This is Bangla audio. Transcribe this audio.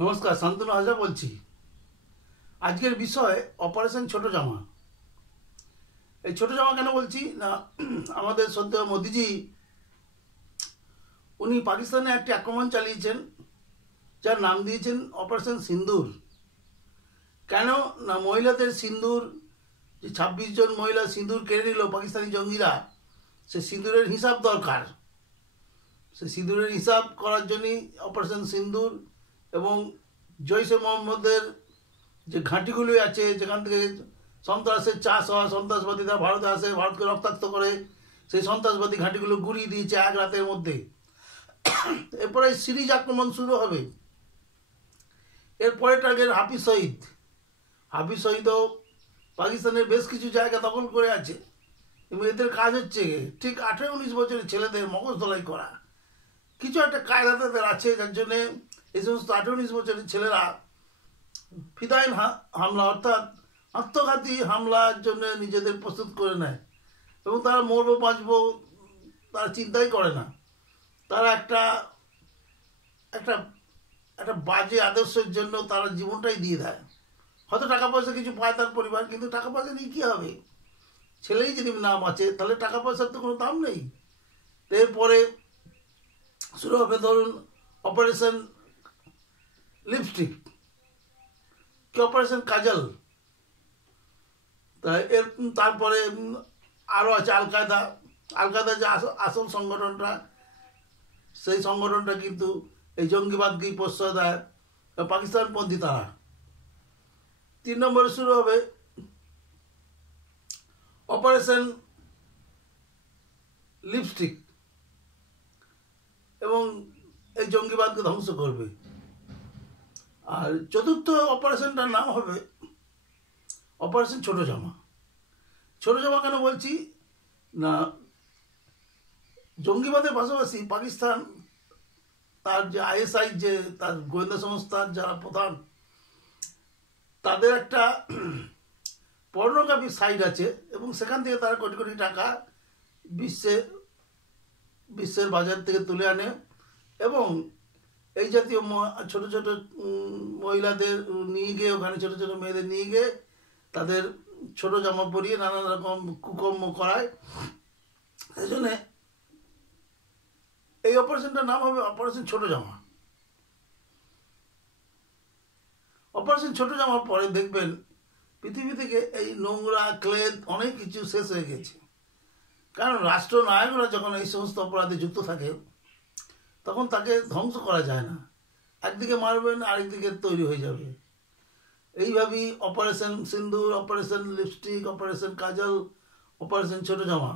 নমস্কার, শান্তনু হাজরা বলছি। আজকের বিষয় অপারেশন ছোট জামা। এই ছোট জামা কেন বলছি না, আমাদের সদ্য মোদিজি উনি পাকিস্তানে একটি আক্রমণ চালিয়েছেন, যার নাম দিয়েছেন অপারেশন সিন্দুর। কেন না, মহিলাদের সিন্দুর, যে 26 জন মহিলা সিন্দুর কেড়ে নিল পাকিস্তানি জঙ্গিরা, সে সিন্দুরের হিসাব দরকার। সে সিন্দুরের হিসাব করার জন্যই অপারেশন সিন্দুর। এবং জৈশে মোহাম্মদের যে ঘাঁটিগুলি আছে, যেখান থেকে সন্ত্রাসের চাষ হয়, সন্ত্রাসবাদীরা ভারতে আসে, ভারতকে রক্তাক্ত করে, সেই সন্ত্রাসবাদী ঘাঁটিগুলো গুড়িয়ে দিয়েছে এক রাতের মধ্যে। এরপরে সিরিজ আক্রমণ শুরু হবে। এরপরে টার্গেট হাফিজ সঈদ। হাফিজ সঈদও পাকিস্তানের বেশ কিছু জায়গা দখল করে আছে, এবং এদের কাজ হচ্ছে ঠিক 18-19 বছরের ছেলেদের মগজ ধলাই করা। কিছু একটা কায়দা তাদের আছে, যার জন্যে এই সমস্ত 18-19 বছরের ছেলেরা ফিদাইন হামলা অর্থাৎ আত্মঘাতী হামলার জন্য নিজেদের প্রস্তুত করে নেয়, এবং তারা মরবো বাঁচবো তারা চিন্তাই করে না। তারা একটা একটা একটা বাজে আদর্শের জন্য তারা জীবনটাই দিয়ে দেয়। হয়তো টাকা পয়সা কিছু পায় তার পরিবার, কিন্তু টাকা পয়সা নিয়ে কী হবে? ছেলেই যদি না বাঁচে তাহলে টাকা পয়সার তো কোনো দাম নেই। এরপরে শুরু হবে ধরুন অপারেশন লিপস্টিক, কি অপারেশন কাজল। এর তারপরে আরও আছে আল কায়দা। আল কায়দা যে আসল সংগঠনটা, সেই সংগঠনটা কিন্তু এই জঙ্গিবাদকেই প্রশ্রয় দেয়, পাকিস্তানপন্থী তারা। 3 নম্বরে শুরু হবে অপারেশন লিপস্টিক, এবং এই জঙ্গিবাদকে ধ্বংস করবে। আর চতুর্থ অপারেশনটার নাম হবে অপারেশন ছোট জামা। ছোট জামা কেন বলছি না, জঙ্গিবাদের পাশাপাশি পাকিস্তান তার যে আইএসআই, যে তার গোয়েন্দা সংস্থার যারা প্রধান, তাদের একটা পর্নোগ্রাফি সাইট আছে, এবং সেখান থেকে তারা কোটি কোটি টাকা বিশ্বের বাজার থেকে তুলে আনে, এবং এই জাতীয় ছোট ছোট মহিলাদের নিয়ে গিয়ে, ওখানে ছোট ছোট মেয়েদের নিয়ে গিয়ে তাদের ছোট জামা পরিয়ে নানান রকম কুকর্ম করায়। সেই জন্যে এই অপারেশনটার নাম হবে অপারেশন ছোট জামা। অপারেশন ছোট জামার পরে দেখবেন পৃথিবী থেকে এই নোংরা ক্লেদ অনেক কিছু শেষ হয়ে গেছে। কারণ রাষ্ট্রনায়করা যখন এই সমস্ত অপরাধে যুক্ত থাকে, তখন তাকে ধ্বংস করা যায় না। একদিকে মারবেন, আরেকদিকে তৈরি হয়ে যাবে। এইভাবেই অপারেশন সিন্দুর, অপারেশন লিপস্টিক, অপারেশন কাজল, অপারেশন ছোট জামা